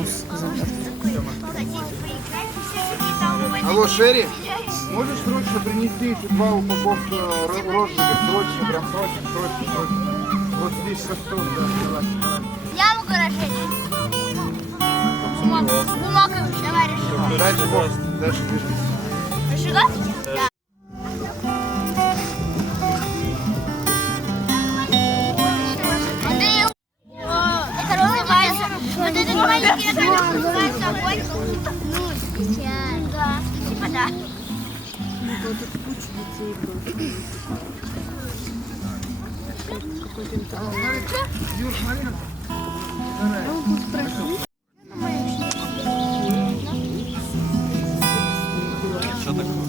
нос затерт. Алло, Шерри, можешь срочно принести еще 2 упаковки розжигов? Срочно, прям срочно. Вот здесь со стола, да, давай. Я могу разжечь. Бумага, давай решим. Дальше бокс, дальше движись. Разжигать? Да. Это называется... Вот это маленький огонек называется огонь. Ну, сейчас. Да. Типа да. Вот тут куча детей было. Юр, смотри. Что такое?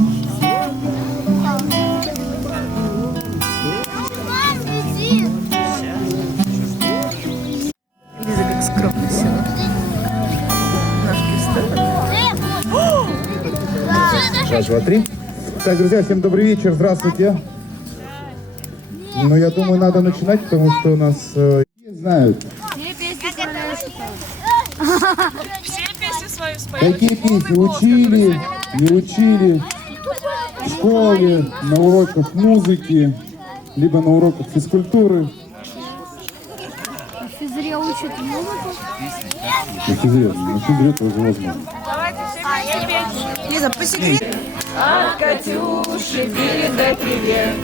Лиза как скромно села. Ножки вставила. Раз, два, три. Так, друзья, всем добрый вечер, здравствуйте. Ну, я думаю, надо начинать, потому что у нас знают. Все песни свои споют. Какие песни учили, не учили в школе, на уроках музыки, либо на уроках физкультуры. Физре учат музыку. На физре тоже возможно. Давайте все вместе петь. Лиза, по секрету. От Катюши передай привет,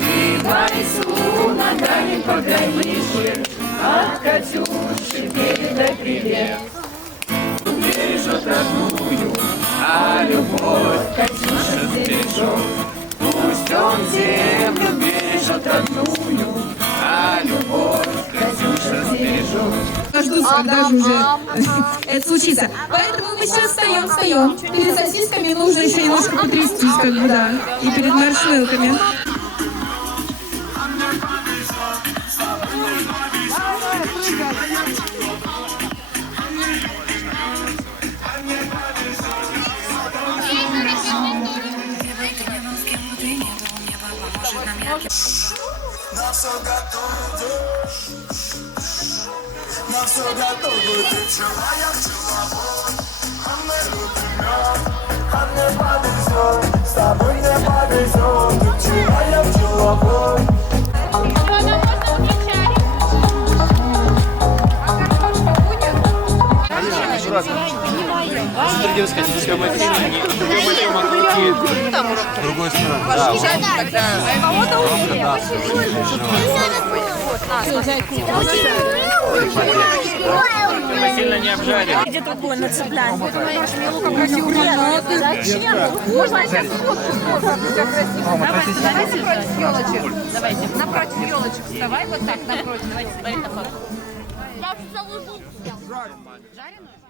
и Борису ногами погонишь. От Катюши передай привет, бережет родную, а любовь Катюша сбережет. Пусть он землю бережет родную, а любовь Катюша сбережет. Ждут, когда же уже это случится. Поэтому мы сейчас встаем. Перед сосисками нужно еще немножко потрястись, как бы, да. И перед маршмелками. На все готовы, ты пчела, я пчеловод. А мы любим мед, а мне повезет. С тобой мне повезет, ты пчела, я пчеловод. Другой стороны. Сильно не обжарим. Где-то больно цепляем. Зачем? Можно сейчас Давайте против елочек. Давайте. Напротив елочек вставай. Вот так, напротив. Давайте смотреть на фото. Я уже заложу. Жареную?